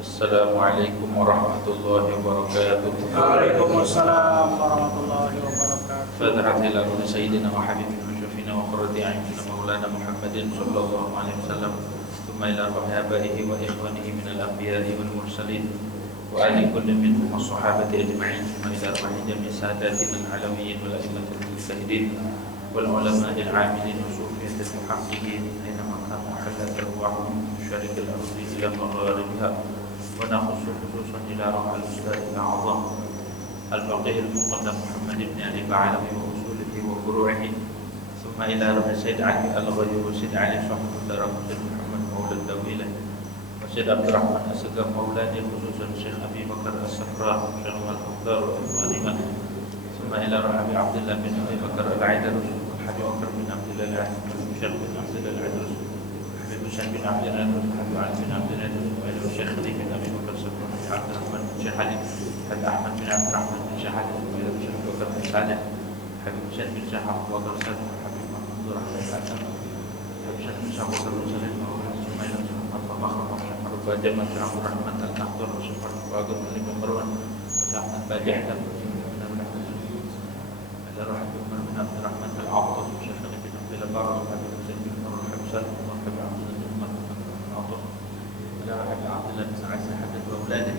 Assalamualaikum warahmatullahi wabarakatuh. Waalaikumsalam warahmatullahi wabarakatuh. Fatihah ila ruhi sayyidina wa habibina syafina wa qurrati a'yunina maulana Muhammadin sallallahu alaihi wasallam. Thumma ila arwahi abaihi wa ikhwanihi minal anbiya'i wal mursalin wa ali kulli minhum was-sahabati ajma'in. Thumma ila arwahi jami'i sadatina al-alawiyyin wal a'immatil mujtahidin wal ulama'il 'amilin wa sufiyatil muhaqqiqin aina ma kanu halat arwahum min syarqil ardi ila magharibiha. ونخص خصوصا إلى روح الأستاذ الأعظم الفقيه المقدم محمد بن علي بعلوي وأصوله وفروعه، ثم إلى روح السيد علي الغيور وسيد علي صاحب الدرب وسيد محمد مولى الدويلة وسيد عبد الرحمن السقف مولاني، خصوصا الشيخ أبي بكر السفراء شيخ المختار وإخوانهما، ثم إلى روح أبي عبد الله بن أبي بكر العيدروس والحبيب بكر بن عبد الله العيدروس والشيخ بن عبد الله العيدروس حسين بن عبد العزيز وحبيب علي بن عبد العزيز وإلى الشيخ علي بن أبي بكر الصدوق بن عبد الرحمن بن شيخ علي حبيب أحمد بن عبد الرحمن بن شيخ علي وإلى الشيخ بكر بن صالح حبيب حسين بن شيخ أبو بكر الصدوق حبيب محمد بن رحمة الحسن حبيب حسين بن شيخ بكر بن صالح ثم إلى الشيخ محمد مخرم وشيخ عبد الجمال شيخ عبد الرحمن الأخضر وشيخ عبد الواقر بن مروان وشيخ أحمد باجح إلى روح عمر بن عبد الرحمن العاطف وشيخ علي بن عبد الله بارز وحبيب حسين بن مروان وحبيب سالم وحبيب عبد الله إلى حبيب عبد الله بن عيسى حدث وأولاده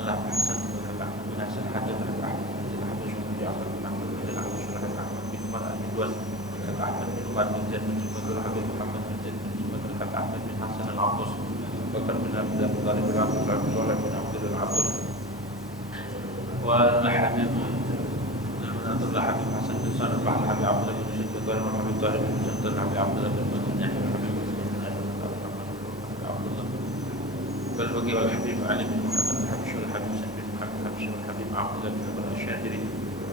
الله بن حسن وحبيب أحمد بن حسن حدث وحبيب أحمد بن الحبش بن جعفر بن أحمد بن الحبش وحبيب أحمد بن عمر بن دول وحبيب أحمد بن عمر بن زيد بن جبل وحبيب محمد بن زيد بن جبل وحبيب أحمد بن حسن العباس بكر بن عبد الله بن طالب بن عبد الله بن صالح بن عبد الله العباس والحبيب عبد الله حبيب حسن بن صالح بن حبيب عبد الله بن شيخ بن وحبيب طالب بن جبل حبيب عبد الله بن نحيي والبقي والحبيب علي بن محمد الحبش والحبيب سعد بن محمد الحبش والحبيب عبد الله بن عمر الشاذلي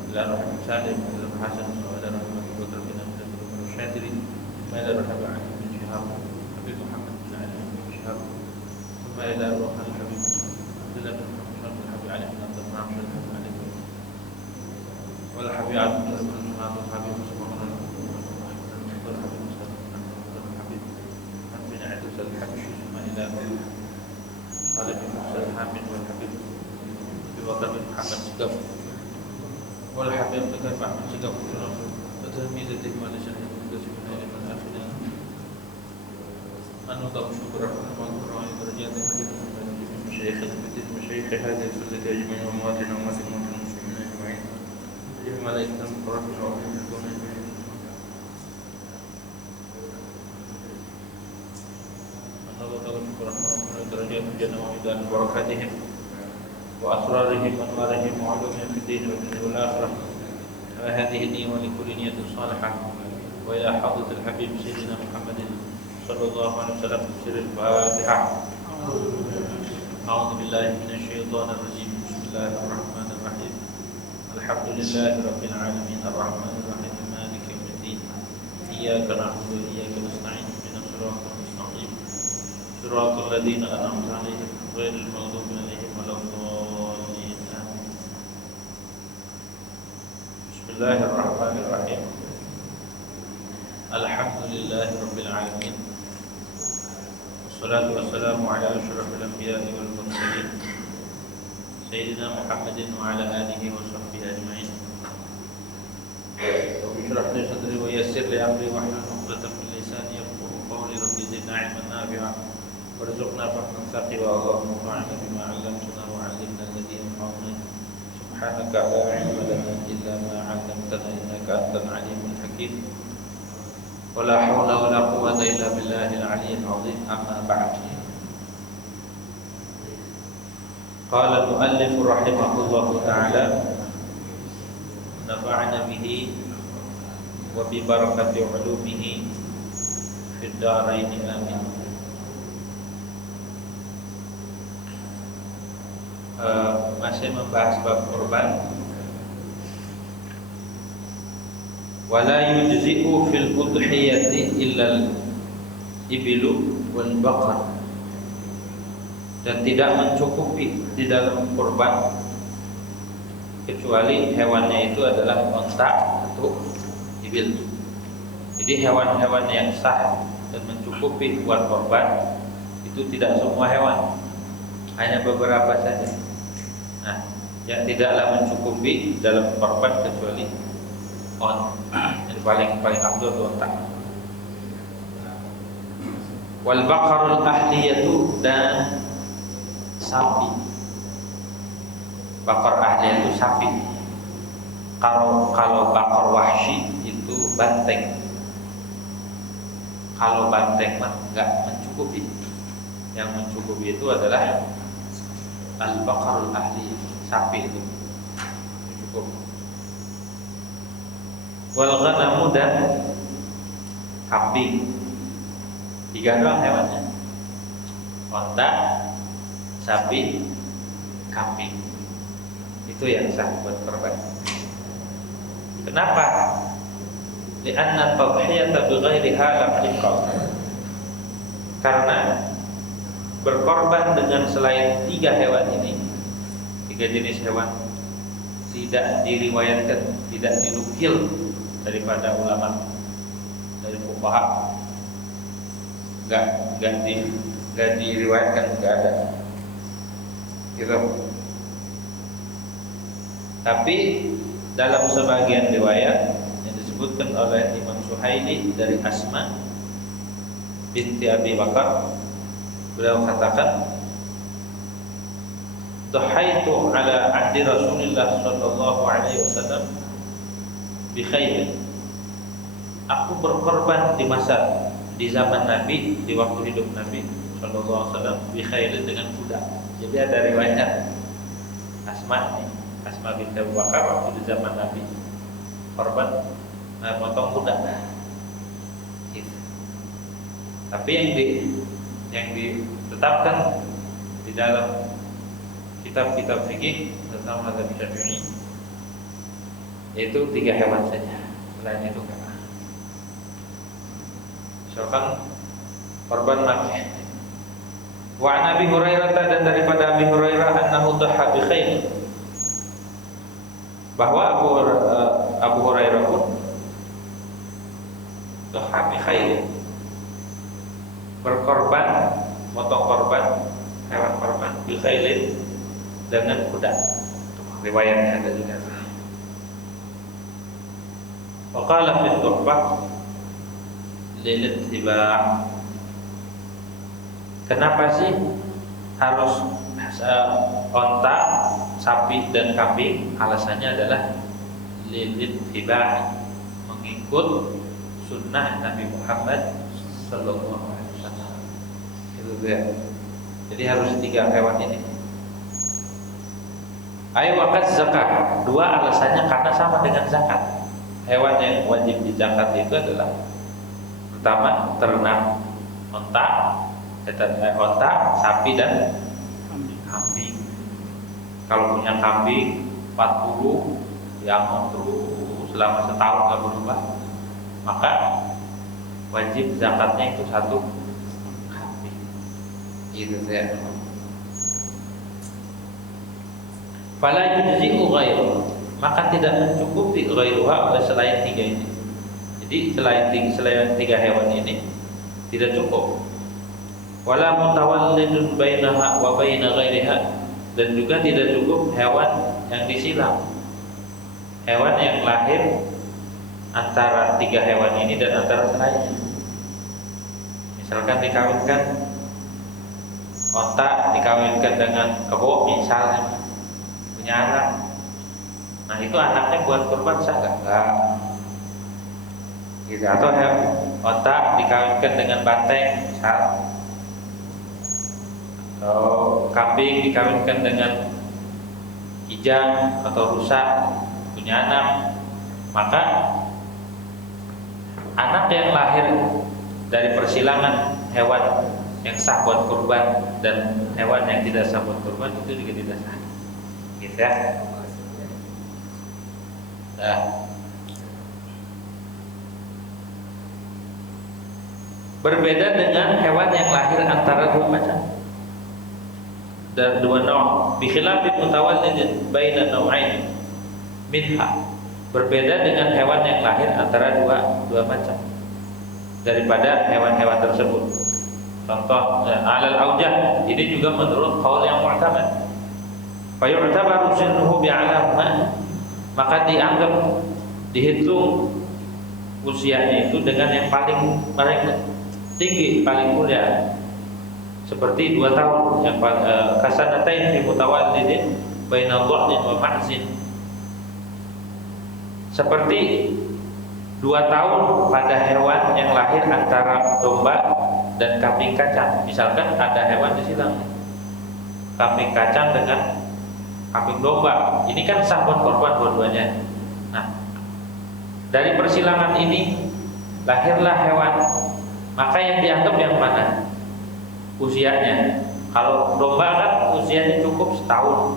إلى روح سالم إلى روح حسن وإلى روح أبي بكر بن عبد الله بن الشاذلي وإلى روح أبي علي بن شهاب حبيب محمد بن علي بن شهاب ثم إلى روح الحبيب عبد الله بن محمد الحبيب علي بن عبد الله بن الحبيب علي والحبيب عبد الله بن شهاب والحبيب سبحان الله والحبيب مسلم والحبيب بن عدس الحبشي ثم إلى قال ابن محسن حامد والحبيب أبي بكر بن محمد سقف والحبيب بن محمد سقف وتلميذته ولسنه المنتسب إلى من آخرين أن نضع شكر ومغفرة ودرجات حديث من مشايخ هذه السلة أجمعين وأمواتنا وأموات المسلمين أجمعين أجمع ملائكة المقربين وأولياء الكون أجمعين درجات الجنة وميدان بركاتهم وأسرارهم وأنوارهم وعلومهم في الدين والدنيا والآخرة وهذه النية ولكل نية صالحة وإلى حضرة الحبيب سيدنا محمد صلى الله عليه وسلم سر الفاتحة. أعوذ بالله من الشيطان الرجيم. بسم الله الرحمن الرحيم. الحمد لله رب العالمين الرحمن الرحيم مالك يوم الدين إياك نعبد وإياك نستعين اهدنا الصراط المستقيم صراط الذين أنعمت عليهم غير المغضوب عليهم ولا الضالين آمين. بسم الله الرحمن الرحيم. الحمد لله رب العالمين والصلاة والسلام على أشرف الأنبياء والمرسلين سيدنا محمد وعلى آله وصحبه أجمعين. رب اشرح لي صدري ويسر لي أمري واحلل عقدة من لساني يفقهوا قولي. رب زدنا علما نافعا وارزقنا فهما ثقيلا. اللهم انفعنا بما علمتنا وعلمنا الذي ينفعنا. سبحانك لا علم لنا إلا ما علمتنا إنك أنت العليم الحكيم. ولا حول ولا قوة إلا بالله العلي العظيم. أما بعد. قال المؤلف رحمه الله تعالى نفعنا به وببركة علومه في الدارين آمين. Masih membahas bab kurban. Wala yujzi'u fil udhiyati illa al-ibilu wal baqar. Dan tidak mencukupi di dalam kurban kecuali hewannya itu adalah unta atau ibil. Jadi hewan-hewan yang sah dan mencukupi buat kurban itu tidak semua hewan. hanya beberapa saja. Nah, yang tidaklah mencukupi dalam korban kecuali yang paling afdal itu onta. Wal baqarul ahliyatu, dan sapi. Bakar ahliyah itu sapi. Kalau bakar wahsy itu banteng. Kalau banteng mah enggak mencukupi. Yang mencukupi itu adalah al-baqarul ahli, sapi itu cukup. Wal ghanamu, dan kambing. 3 doang hewannya. Onta, sapi, kambing. Itu yang sah buat korban. Kenapa? Li'anna tadhiyata bighairiha lam yuqal. Karena berkorban dengan selain 3 hewan ini, 3 jenis hewan, tidak diriwayatkan, tidak dinukil daripada ulama, dari fuqaha, enggak diriwayatkan, enggak ada gitu. Tapi dalam sebagian riwayat yang disebutkan oleh Imam Suhaili dari Asma binti Abi Bakar, beliau katakan, "Dhahaitu ala ahdi Rasulillah sallallahu alaihi wasallam bi khayl." Aku berkorban di zaman Nabi, di waktu hidup Nabi sallallahu alaihi wasallam, bi khayl, dengan kuda. Jadi ada riwayat Asma binti Abu Bakar waktu di zaman Nabi korban potong kuda. Gitu. Tapi yang ditetapkan di dalam kitab-kitab fikih tentang mazhab Syafi'i yaitu 3 hewan saja. Selain itu enggak. Misalkan korban mati. Wa an Abi Hurairah, dan daripada Abi Hurairah annahu dhaha bi khayl, bahwa Abu Hurairah pun dhaha bi khayl, berkorban, motong korban, hewan korban bi khayl, dengan kuda. Riwayatnya ada juga. Wa qala fi tuhfah lil ittiba'. Kenapa sih harus onta, sapi dan kambing? Alasannya adalah lil ittiba', mengikut sunnah Nabi Muhammad sallallahu alaihi wasallam. Itu dia. Jadi harus 3 hewan ini. Ai waqad zakat. 2 alasannya karena sama dengan zakat. Hewan yang wajib dizakat itu adalah pertama ternak, onta, sapi dan kambing. Kalau punya kambing 40 yang terus selama setahun nggak berubah, maka wajib zakatnya itu 1 kambing. Itu ya. Fala yujzi'u ghairu, maka tidak mencukupi ghairuha oleh selain 3 ini. Jadi selain 3 hewan ini tidak cukup. Wala mutawallidun bainaha wa baina ghairiha, dan juga tidak cukup hewan yang disilang. Hewan yang lahir antara 3 hewan ini dan antara selainnya. Misalkan dikawinkan onta dikawinkan dengan kebo misalnya, punya anak. Nah itu anaknya buat kurban sah enggak? Gitu. Atau onta dikawinkan dengan banteng misal, atau kambing dikawinkan dengan kijang atau rusa, punya anak, maka anak yang lahir dari persilangan hewan yang sah buat kurban dan hewan yang tidak sah buat kurban itu juga tidak sah. Gitu ya. Nah, berbeda dengan hewan yang lahir antara 2 macam dan 2 naw', bi khilafin mutawallidin baina naw'ain minha, berbeda dengan hewan yang lahir antara dua macam daripada hewan-hewan tersebut. Contoh alal aujah, ini juga menurut qaul yang mu'tamad. Fa yu'tabaru sinnuhu bi'alama, maka dianggap dihitung usianya itu dengan yang paling tinggi, paling mulia. Seperti 2 tahun yang kasanatain fi mutawallidin baina dha'nin wa ma'zin. Seperti 2 tahun pada hewan yang lahir antara domba dan kambing kacang. Misalkan ada hewan disilang, kambing kacang dengan kambing domba, ini kan sah buat korban dua-duanya. Nah, dari persilangan ini lahirlah hewan, maka yang dianggap yang mana usianya? Kalau domba kan usianya cukup setahun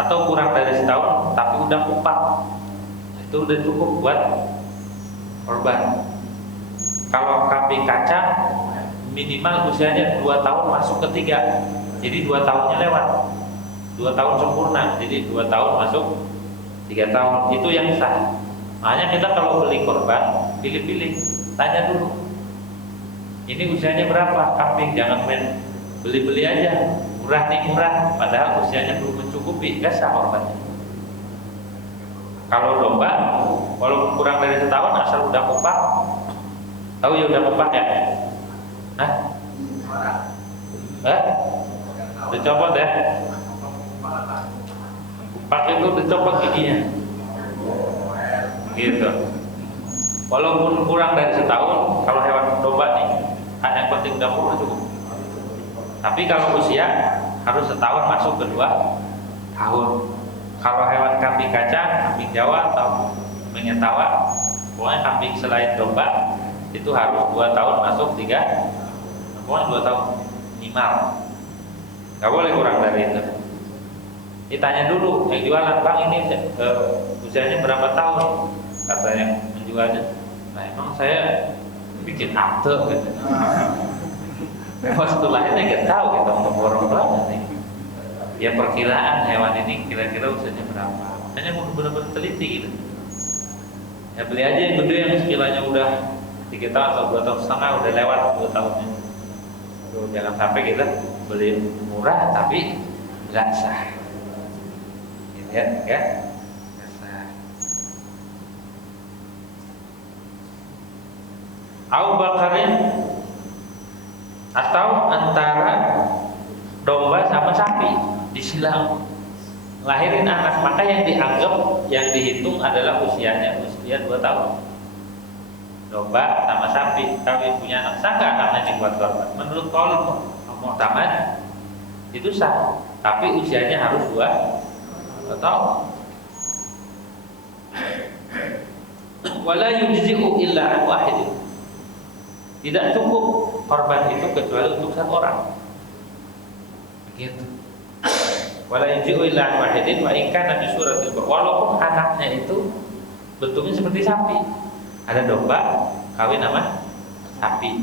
atau kurang dari setahun, tapi udah kupak, itu udah cukup buat korban. Kalau kambing kacang minimal usianya 2 tahun masuk ke 3, jadi 2 tahunnya lewat, 2 tahun sempurna, jadi 2 tahun masuk 3 tahun, itu yang sah. Makanya kita kalau beli korban, pilih-pilih, tanya dulu, ini usianya berapa kambing, jangan main beli-beli aja, murah nih murah, padahal usianya belum mencukupi, gak sah korbannya. Kalau domba, walaupun kurang dari setahun, asal udah kupak, tahu ya udah kupak ya? Hah? Dicopot ya? Kupak itu dicopot giginya, gitu. Walaupun kurang dari setahun, kalau hewan domba nih, yang penting udah umur cukup. Tapi kalau usia harus setahun masuk ke 2 tahun. Kalau hewan kambing kacang, kambing Jawa atau kambing Tawa, pokoknya kambing selain domba itu harus 2 tahun masuk 3, pokoknya 2 tahun minimal. Gak boleh kurang dari itu. Ditanya dulu yang jualan, bang ini usianya berapa tahun? Kata yang menjualnya, nah emang saya bikin akte gitu. Memang setelahnya gak tahu, kita mau borong banget nih. Ya perkiraan hewan ini kira-kira usianya berapa, hanya mau benar-benar teliti gitu. Ya beli aja yang gede yang sekiranya udah 3 tahun atau 2 tahun setengah, udah lewat 2 tahunnya. Jangan sampai kita beli murah tapi nggak sah, gitu ya, nggak sah. Au bakarin, atau antara domba sama sapi disilang, lahirin anak, maka yang dianggap, yang dihitung adalah usia 2 tahun. Domba sama sapi, kami punya anak, sah nggak anaknya dibuat korban? Menurut qaul mu'tamad itu sah, tapi usianya harus 2 tahun. Wala yujzi'u illa an wahid, tidak cukup korban itu kecuali untuk 1 orang. Begitu. Wala yujzi'u illa an wahidin wa in kana bi suratil, walaupun anaknya itu bentuknya seperti sapi. Ada domba kawin sama sapi,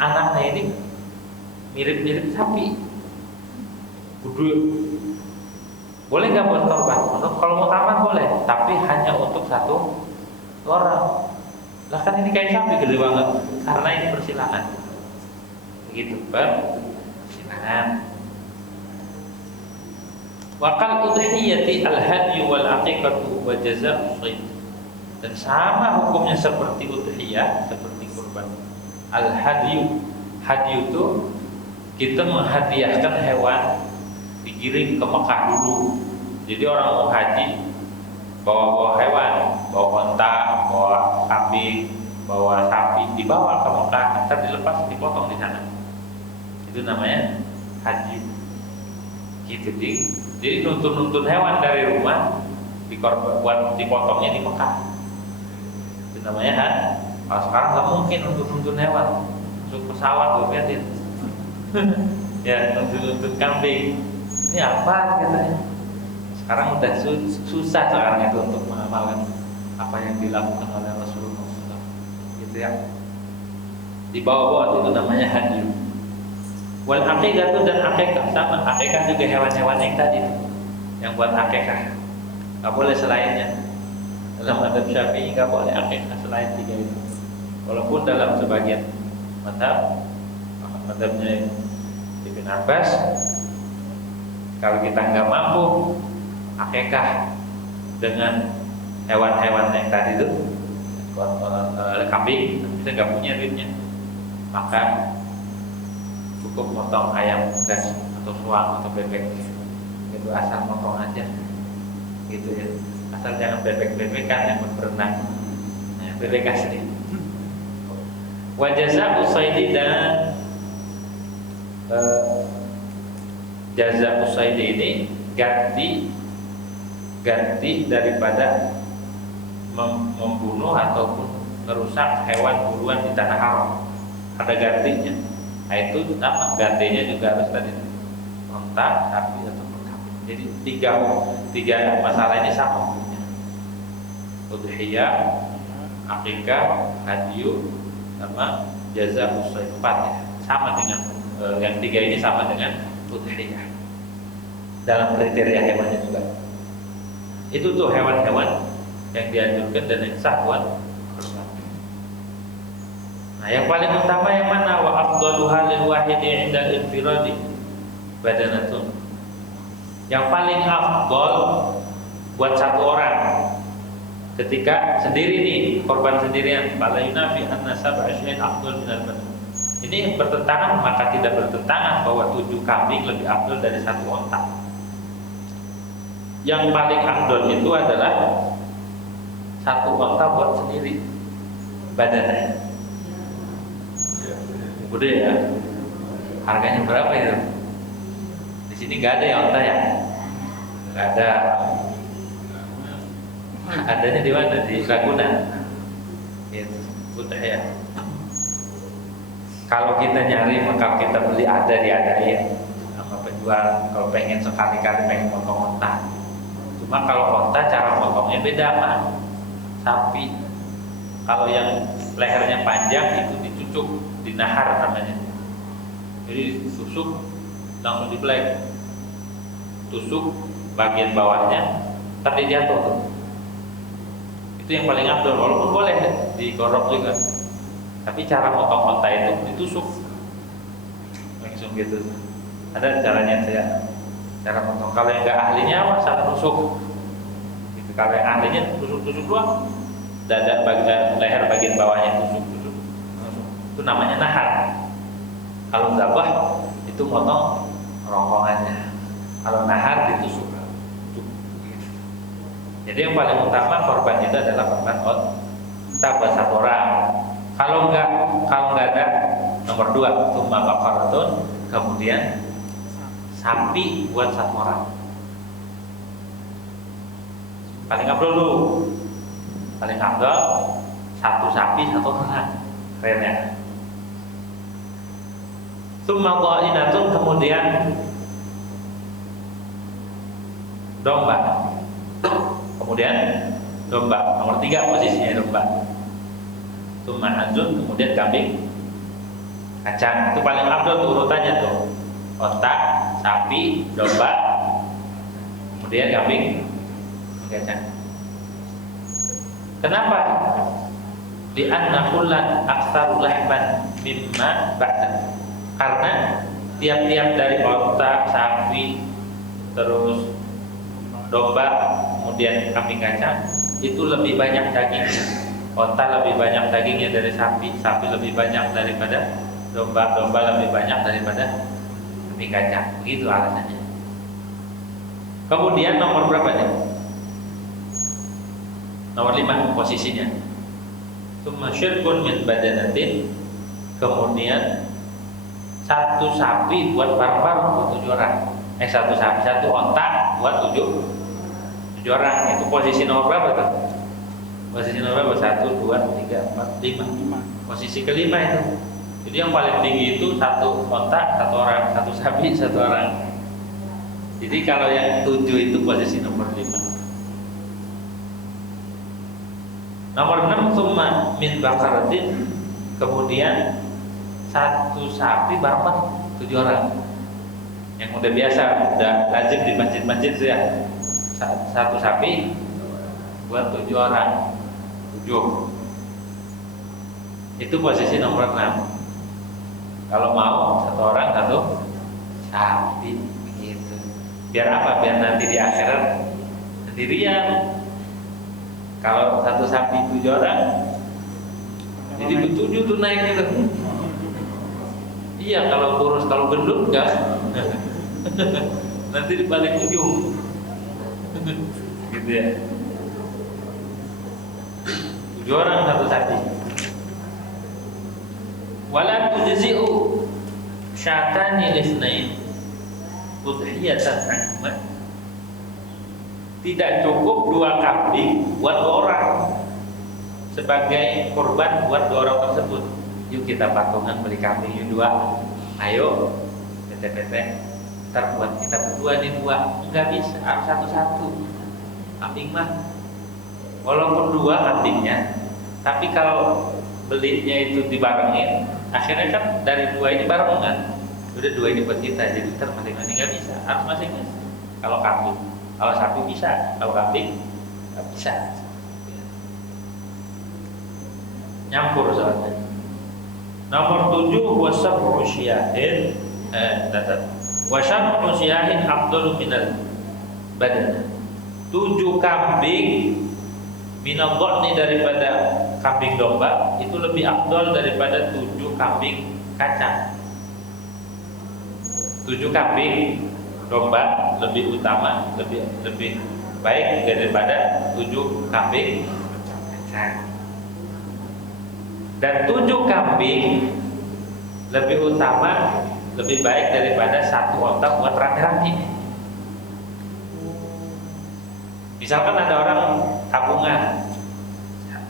anaknya ini mirip-mirip sapi, gede. Boleh nggak buat korban? Kalau mau taman boleh, tapi hanya untuk 1 orang. Lah kan ini kayak sapi gede banget, karena ini persilangan. Begitu, persilangan. Wa qal udhiyati al-hadyu wal aqiqatu wa jazaa'u shayd. Dan sama hukumnya seperti udhiyah, seperti kurban. Al-hadyu, hadyu itu kita menghadiahkan hewan, digiring ke Mekah dulu. Jadi orang mau haji bawa hewan, bawa unta, bawa kambing, bawa sapi, dibawa ke Mekah, nanti dilepas, dipotong di sana. Itu namanya haji. Gitu, jadi nuntun hewan dari rumah, buat dipotongnya di Mekah. Itu namanya haji. Kalau sekarang nggak mungkin nuntun hewan, masuk pesawat gue liatin. Ya nuntun kambing. Ini apa katanya? Sekarang udah susah sekarang itu untuk mengamalkan apa yang dilakukan oleh Rasulullah SAW. Gitu ya. Dibawa-bawa itu namanya haji. Wal aqiqah dan aqiqah sama. Aqiqah juga hewan-hewan yang tadi, yang buat aqiqah. Nggak boleh selainnya. Dalam mazhab Syafi'i nggak boleh aqiqah selain 3 itu. Walaupun dalam sebagian mazhab madhabnya Ibn Abbas, kalau kita nggak mampu akikah dengan hewan-hewan yang tadi itu kambing, kita nggak punya duitnya, maka cukup motong ayam gas atau suang atau bebek, itu asal motong aja, gitu ya, asal jangan bebek-bebekan yang berenang, nah, bebek asli. Wajazah usaidi dan jaza usaidi ini ganti daripada membunuh ataupun merusak hewan buruan di tanah haram, ada gantinya. Nah itu nama gantinya juga harus tadi onta, sapi ataupun kambing. Jadi tiga masalah ini sama punya. Udhiyah, akikah, hadiyu, sama jaza usaid 4 ya. Sama dengan yang tiga ini sama dengan udhiyah. Dalam kriteria hewannya juga. Itu tuh hewan-hewan yang dianjurkan dan yang sah buat kurban. Nah, yang paling utama yang mana? Wa afdaluha lil wahidi 'inda al-infiradi badanatun. Yang paling afdal buat satu orang ketika sendiri nih, korban sendirian, fala yunafi anna sab'a syai'in afdal min al-badan. Ini bertentangan, maka tidak bertentangan bahwa 7 kambing lebih afdal dari 1 onta. Yang paling afdal itu adalah 1 onta buat sendiri badannya. Gede ya. Harganya berapa itu? Di sini nggak ada ya onta ya? Nggak ada. Adanya di mana? Di Ragunan. Itu udah ya. Kalau kita nyari, maka kita beli, ada diadain sama penjual. Kalau pengen sekali-kali pengen potong onta. Cuma kalau onta cara potongnya beda kan? Sapi, kalau yang lehernya panjang itu dicucuk, dinahar namanya. Jadi tusuk langsung dibelek, tusuk bagian bawahnya, tadi jatuh tuh. Itu yang paling afdal, walaupun boleh digorok juga. Tapi cara potong onta itu ditusuk langsung gitu. Ada caranya saya, cara potong. Kalau yang nggak ahlinya, masa tusuk. Kalau yang ahlinya tusuk-tusuk doang, dada bagian leher bagian bawahnya tusuk-tusuk, itu namanya nahar. Kalau zabah itu motong rongkongannya. Kalau nahar ditusuk. Jadi yang paling utama korban itu adalah korban onta buat 1 orang. Kalau nggak ada, nomor 2 tsumma baqaratun, kemudian sapi buat 1 orang. Paling afdal dulu, paling afdal 1 sapi 1 orang, keren ya. Tsumma dha'inatun, kemudian domba, kemudian domba, nomor 3 posisinya domba. Tsumma anzun, kemudian kambing kacang. Itu paling afdal tuh urutannya tuh, onta, sapi, domba, kemudian kambing kacang. Kenapa? Li'anna kullan aktsaru lahman mimma ba'da. Karena tiap-tiap dari onta, sapi, terus domba, kemudian kambing kacang itu lebih banyak daging. Onta lebih banyak dagingnya dari sapi, sapi lebih banyak daripada domba, domba lebih banyak daripada kambing kacang. Begitu alasannya. Kemudian nomor berapa nih? Nomor 5 posisinya. Tsumma syirkun min badanatin, kemudian 1 sapi buat bareng-bareng buat 7 orang. 1 sapi, 1 onta buat 7 orang. Itu posisi nomor berapa tuh? Posisi nomor berapa? 1, 2, 3, 4, 5. Posisi kelima itu. Jadi yang paling tinggi itu 1 onta 1 orang, 1 sapi 1 orang. Jadi kalau yang 7 itu posisi nomor 5. Nomor 6 tsumma min baqaratin, kemudian 1 sapi bareng 7 orang. Yang udah biasa, udah lazim di masjid-masjid ya. 1 sapi buat 7 orang. 7. Itu posisi nomor 6. Kalau mau satu orang satu sapi gitu. Biar apa? Biar nanti di akhirat sendirian. Kalau satu sapi 7 orang, jadi 7 tuh naik gitu. Iya, kalau kurus, kalau gendut enggak. Nanti di balik ujung. Gitu ya. 7 orang satu sapi. Wala tujzi'u syatani lisnain udhiyatan ahmad. Tidak cukup 2 kambing buat 2 orang sebagai korban buat 2 orang tersebut. Yuk kita patungan beli kambing yuk 2. Ayo PT ntar buat kita berdua nih 2. Enggak bisa, harus satu-satu kambing mah. Walaupun 2 kambingnya, tapi kalau belinya itu dibarengin, akhirnya kan dari 2 ini barengan. Udah 2 ini buat kita, jadi ntar masing-masing nggak bisa, harus masing-masing. Kalau kambing, kalau sapi bisa, kalau kambing nggak bisa. Nyampur soalnya. Nomor 7 wasab'u syiahin wasab'u syiahin afdalu minal badan. 7 kambing minal dhani daripada kambing domba itu lebih afdal daripada 7 kambing kacang. 7 kambing domba lebih utama, lebih baik daripada 7 kambing kacang. Dan 7 kambing lebih utama, lebih baik daripada 1 onta buat rame-rame. Misalkan ada orang tabungan,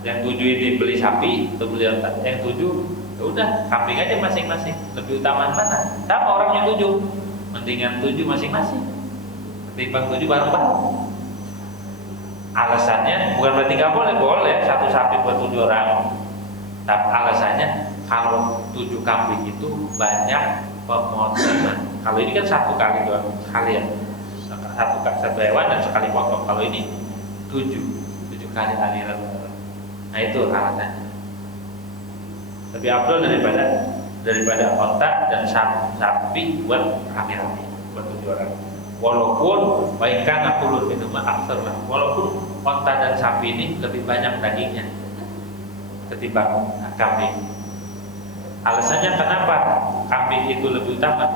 yang 7 ini beli sapi atau beli onta, yang 7 ya udah kambing aja masing-masing. Lebih utama mana? Sama orangnya 7, mendingan 7 masing-masing ketimbang 7 bareng-bareng. Alasannya bukan berarti nggak boleh satu sapi buat 7 orang. Tapi alasannya kalau 7 kambing itu banyak pemotongan. Kalau ini kan 1 kali doang sekalian, satu hewan dan sekali potong. Kalau ini 7 kali aliran. Nah itu alasannya. Lebih afdal daripada onta dan sapi buat rame-rame, buat 7 orang. Walaupun baikkan aku lebih aksar lah. Walaupun onta dan sapi ini lebih banyak dagingnya ketimbang kambing. Alasannya kenapa kambing itu lebih utama?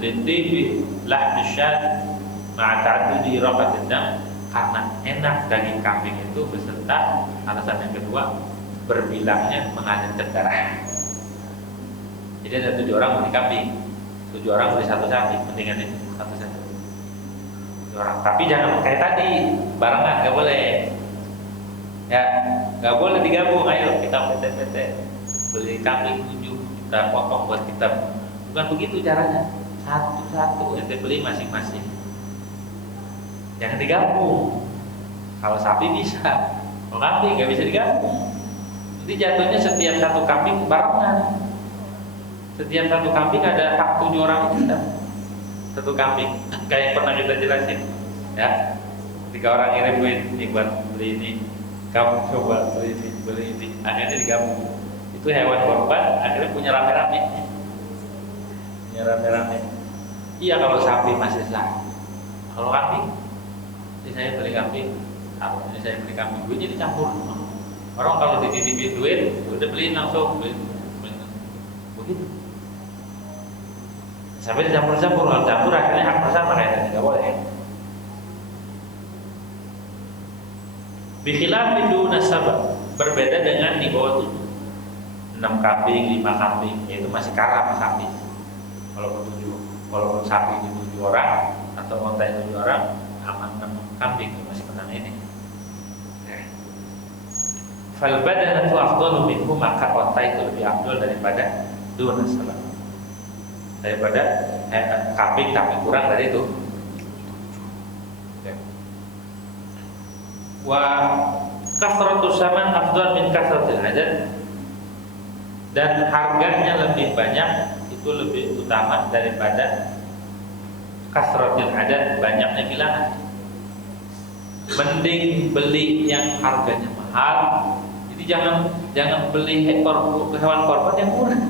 Litibi lahmi syad ma'ata'adudi raqatid dam, karena enak daging kambing itu beserta alasan yang kedua berbilangnya mengalirkan darah. Jadi ada 7 orang beli kambing, 7 orang beli 1 sapi, mendingan ini 1 saja 7 orang. Tapi jangan kayak tadi barengan, nggak boleh. Ya, nggak boleh digabung. Ayo kita PT beli kambing 7, kita potong buat kita. Bukan begitu caranya. Satu-satu ente beli masing-masing. Jangan digabung. Kalau sapi bisa, kalau kambing nggak bisa digabung. Jadi jatuhnya setiap 1 kambing barengan. Setiap 1 kambing ada hak 7 orang itu. 1 kambing, kayak pernah kita jelasin. Ya, ketika orang ngirim duit ini buat beli ini, kamu coba beli ini, akhirnya digabung. Itu hewan korban, akhirnya punya rame-rame. Iya kalau sapi masih sah. Kalau kambing, ini saya beli kambing, ini saya beli kambing, duitnya dicampur. Orang kalau dititipin duit, udah beliin langsung, beli. Begitu. Sampai dicampur-campur, kalau campur akhirnya hak bersama kayaknya nggak boleh. Bikhilaf duna sabab, berbeda dengan di bawah 7. 6 kambing, 5 kambing, yaitu masih kalah sama sapi. Walaupun sapi itu 7 orang atau onta 7 orang, aman 6 kambing masih menang ini. Fal badanatu afdalu minhu, maka onta itu lebih afdal daripada duna sabab. Daripada kambing tapi kurang dari itu. Wa kasratus saman afdal min kasratil adad, dan harganya lebih banyak itu lebih utama daripada kasratil adad, banyaknya bilangan. Mending beli yang harganya mahal. Jadi jangan beli hewan korban yang murah.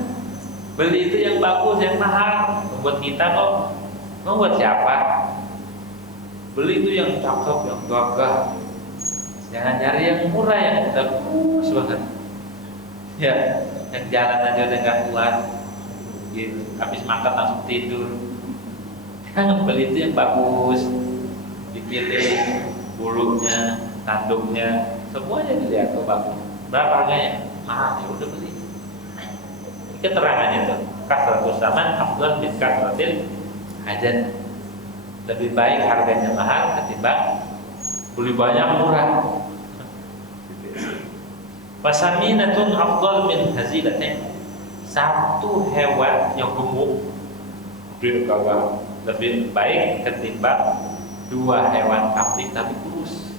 Beli itu yang bagus, yang mahal. Buat kita kok, mau buat siapa? Beli itu yang cakep, yang gagah. Jangan cari yang murah, yang bagus banget. Ya, yang jalan aja udah nggak kuat. Gitu. Habis makan langsung tidur. Jangan beli itu yang bagus. Dipilih bulunya, tanduknya, semuanya dilihat tuh bagus. Berapa harganya? Mahal, ya udah beli. Keterangannya tuh kasratus saman afdal min kasratil hajat. Lebih baik harganya mahal ketimbang beli banyak murah. Fasaminatun afdal min hazilatin. Satu hewan yang gemuk lebih baik ketimbang dua hewan kambing tapi kurus.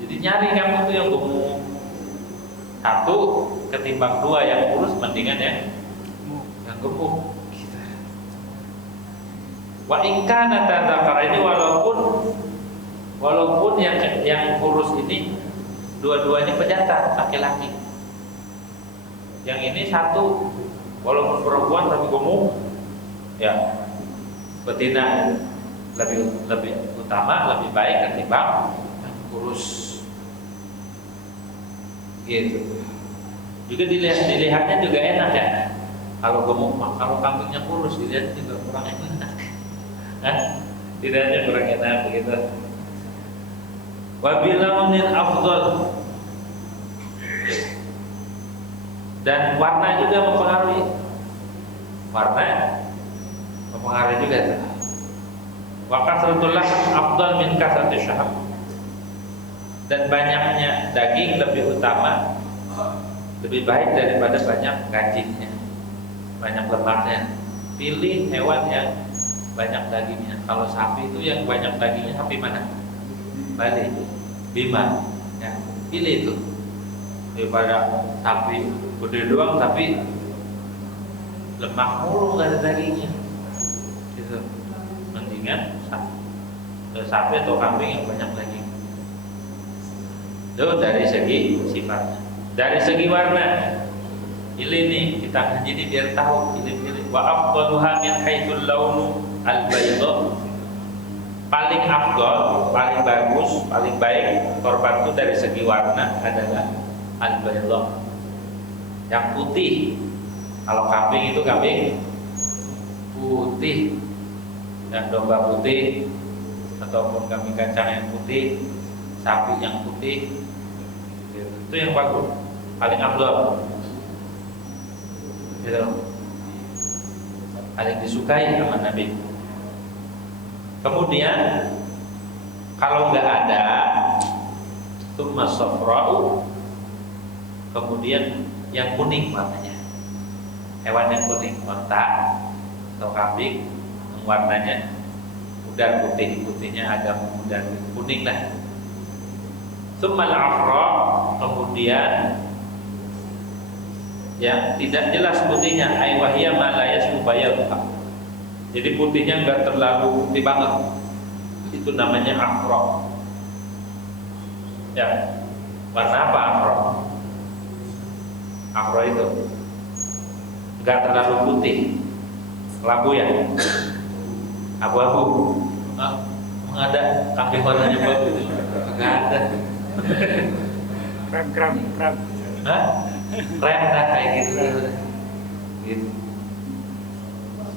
Jadi nyari kamu tuh yang gemuk. Satu ketimbang dua yang kurus, mendingan yang gemuk. Gitu. Wa in kana tadzakara ini walaupun yang kurus ini dua-duanya pejantan laki-laki. Yang ini satu walaupun perempuan tapi gemuk, ya betina lebih utama, lebih baik ketimbang yang kurus. Gitu. Juga dilihatnya juga enak ya. Kalau gemuk, kalau kambingnya kurus dilihatnya juga kurang enak. Dilihatnya kurang enak begitu. Wabilaunin afdal. Dan warna juga mempengaruhi. Warna mempengaruhi juga. Wa kasratul lahm afdal min kasratis syaham. Dan banyaknya daging lebih utama, lebih baik daripada banyak gajinya, banyak lemaknya. Pilih hewan yang banyak dagingnya. Kalau sapi itu yang banyak dagingnya sapi mana? Bali, Bima. Ya, pilih itu daripada sapi gede doang tapi lemak mulu nggak ada dagingnya. Gitu. Mendingan sapi atau kambing yang banyak daging. Itu dari segi sifatnya. Dari segi warna, pilih nih, kita ngaji ini biar tahu, pilih-pilih. Wa afdaluha min haitsul launu al-baydha. Paling afdal, paling bagus, paling baik korban itu dari segi warna adalah al-baydha, yang putih. Kalau kambing itu kambing putih, dan domba putih, ataupun kambing kacang yang putih, sapi yang putih. Itu yang bagus, paling afdal, gitu. Paling disukai sama Nabi. Kemudian kalau nggak ada tsumma safra'u, kemudian yang kuning warnanya, hewan yang kuning, onta atau kambing yang warnanya udar putih, putihnya agak udar kuning lah. Tsumma al-afra, kemudian yang tidak jelas putihnya, ay wahya ma la yasbu bayadha. Jadi putihnya enggak terlalu putih banget. Itu namanya afra. Ya. Warna apa afra? Afra itu enggak terlalu putih. Kelabu ya? Abu-abu. Ada kambing warnanya bagus? Enggak ada. Krem. Hah? Krem dah kayak gitu. Gitu.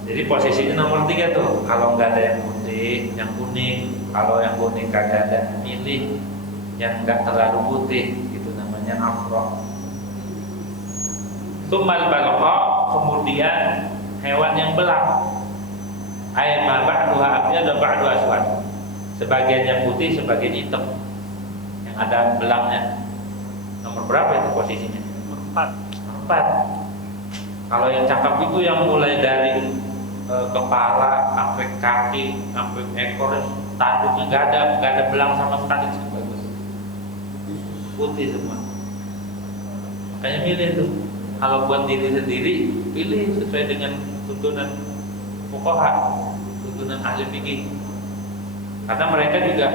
Jadi posisinya nomor 3 tuh. Kalau nggak ada yang putih, yang kuning. Kalau yang kuning kagak ada, milih yang nggak terlalu putih. Itu namanya afra. Tsummal balqa, kemudian hewan yang belang. Ay ma ba'duha abyad wa ba'du aswad. Sebagian yang putih, sebagian hitam. Yang ada belangnya. Nomor berapa itu posisinya? 4. Kalau yang cakep itu yang mulai dari kepala sampai kaki sampai ekor, tanduknya nggak ada belang sama sekali, bagus, putih semua. Makanya milih tuh. Kalau buat diri sendiri, pilih sesuai dengan tuntunan fuqaha, tuntunan ahli fikih. Karena mereka juga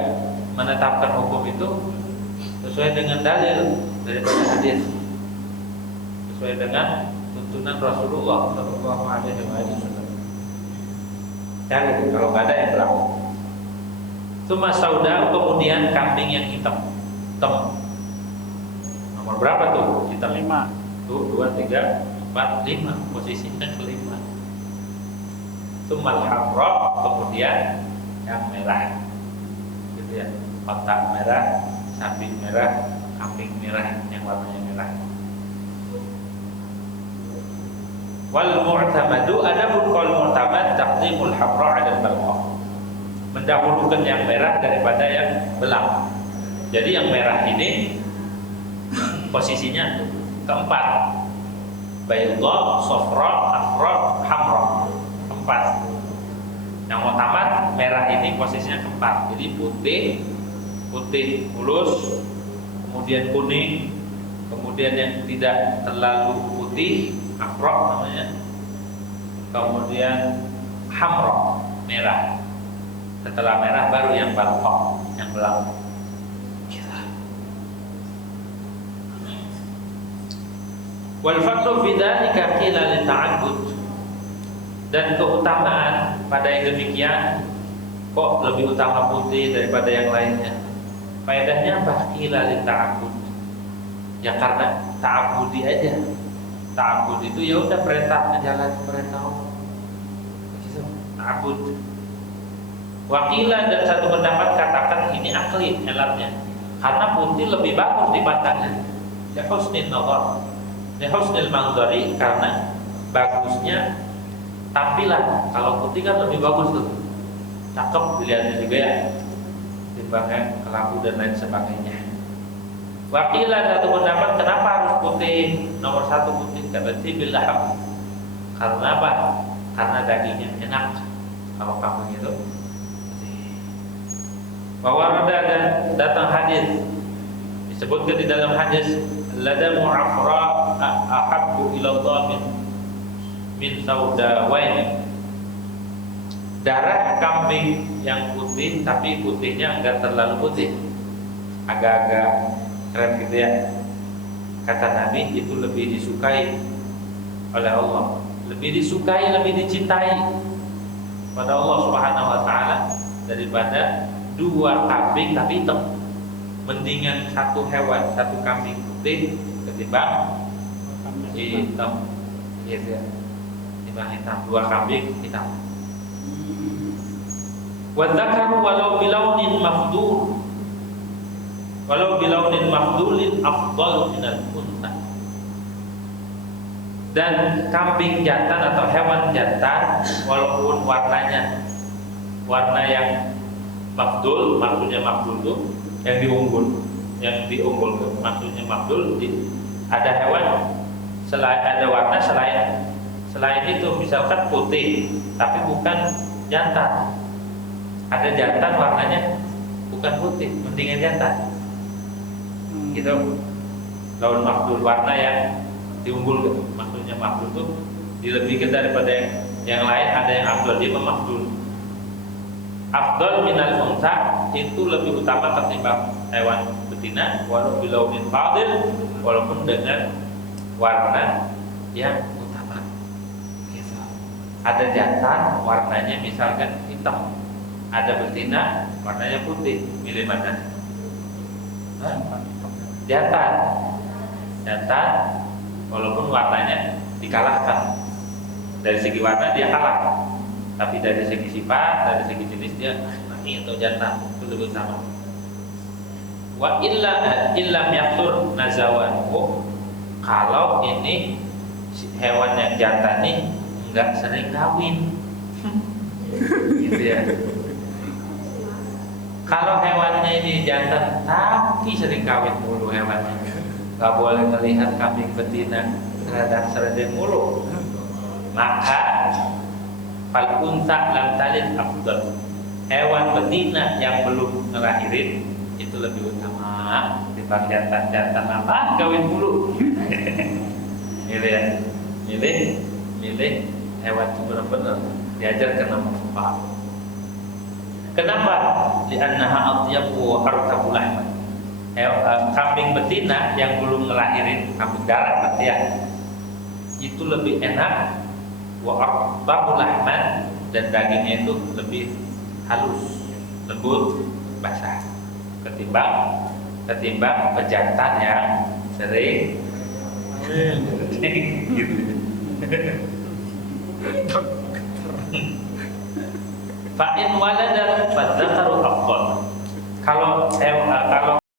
menetapkan hukum itu sesuai dengan dalil daripada hadis, sesuai dengan tuntunan tuntunan Rasulullah Shallallahu Alaihi Wasallam. Cari kalau nggak ada yang berapa. Cuma sauda, kemudian kambing yang hitam. Nomor berapa tuh? Hitam 5. Tuh 2, 3, 4, 5. Posisinya kelima. Tumal hamra, kemudian yang merah. Gitu ya. Otak merah, sapi merah, kambing merah yang warnanya merah. Wal mu'tamadu, adapun qaul mu'tamad taqdimul hamra 'ala al-balqa. Mendahulukan yang merah daripada yang belang. Jadi yang merah ini posisinya keempat. Bayda, safra, afra, hamra. Keempat. Yang mu'tamad merah ini posisinya keempat. Jadi putih mulus, kemudian kuning, kemudian yang tidak terlalu putih, afra namanya, kemudian hamra, merah. Setelah merah baru yang balqa, yang belang. Wal fadlu fi dzalika qila li ta'abbud. Dan keutamaan pada yang demikian kok lebih utama putih daripada yang lainnya. Faedahnya apa? Qila li ta'abbud. Ya karena ta'abbudi aja. Ta'abbud itu ya udah perintah jalan perintah Allah. Begitu. Ta'abbud. Wakilah dan satu pendapat katakan ini akli elatnya, karena putih lebih bagus dipandangnya. Ya husnil nazar, ya husnil manzari, karena bagusnya tampilan. Kalau putih kan lebih bagus tuh, cakep dilihatnya juga ya, timbangnya kelabu dan lain sebagainya. Wakilah satu pendapat kenapa harus putih, nomor satu putih, kata tibil laham. Karena apa? Karena dagingnya enak. Kalau kambing itu bahwa ada datang hadis disebutkan di dalam hadis ladamu afra ahabbu ila Allah min saudawain. Darah kambing yang putih tapi putihnya enggak terlalu putih, agak-agak keren gitu ya. Kata Nabi itu lebih disukai oleh Allah, lebih disukai, lebih dicintai pada Allah Subhanahu wa taala daripada 2 kambing tapi hitam. Mendingan satu hewan, satu kambing putih ketimbang hitam. Iya ya. Ketimbang hitam, 2 kambing hitam. Wa dzakaru walau bilaunin mafdul. Walau bilaunin mafdulin afdal minal unta. Dan kambing jantan atau hewan jantan walaupun warnanya warna yang mafdul, maksudnya mafdul itu yang diunggulkan, maksudnya mafdul ada hewan selain ada warna selain itu, misalkan putih tapi bukan jantan, ada jantan warnanya bukan putih, mendingan jantan gitu. Lawan mafdul, warna yang diunggulkan, maksudnya mafdul itu dilebihkan daripada yang lain, ada yang afdal, dia mafdul. Afdal minal unsa itu lebih utama ketimbang hewan betina, walau bilaunin fadil, walaupun dengan warna yang utama. Gitu. Ada jantan warnanya misalkan hitam, ada betina warnanya putih, milih mana? Jantan, walaupun warnanya dikalahkan. Dari segi warna dia kalah, tapi dari segi sifat, dari segi jenis dia laki atau jantan itu lebih utama. Wa illam yaksur nazawanhu, kalau ini hewan yang jantan ini enggak sering kawin. Gitu ya. Kalau hewannya ini jantan tapi sering kawin mulu hewannya, nggak boleh melihat kambing betina serada mulu, maka fal unsa lam talid afdal, hewan betina yang belum ngelahirin itu lebih utama dibanding jantan apa kawin mulu. Milih ya, milih hewan itu benar-benar diajarkan nama Allah. Kenapa? Li'annaha atyabu wa artabul lahman. Kambing betina yang belum ngelahirin, kambing darah berarti ya, itu lebih enak, wa aqtabu lahman, dan dagingnya itu lebih halus, lembut, basah ketimbang pejantan yang sering gitu. Fa in walada fadzakaru afdal. Kalau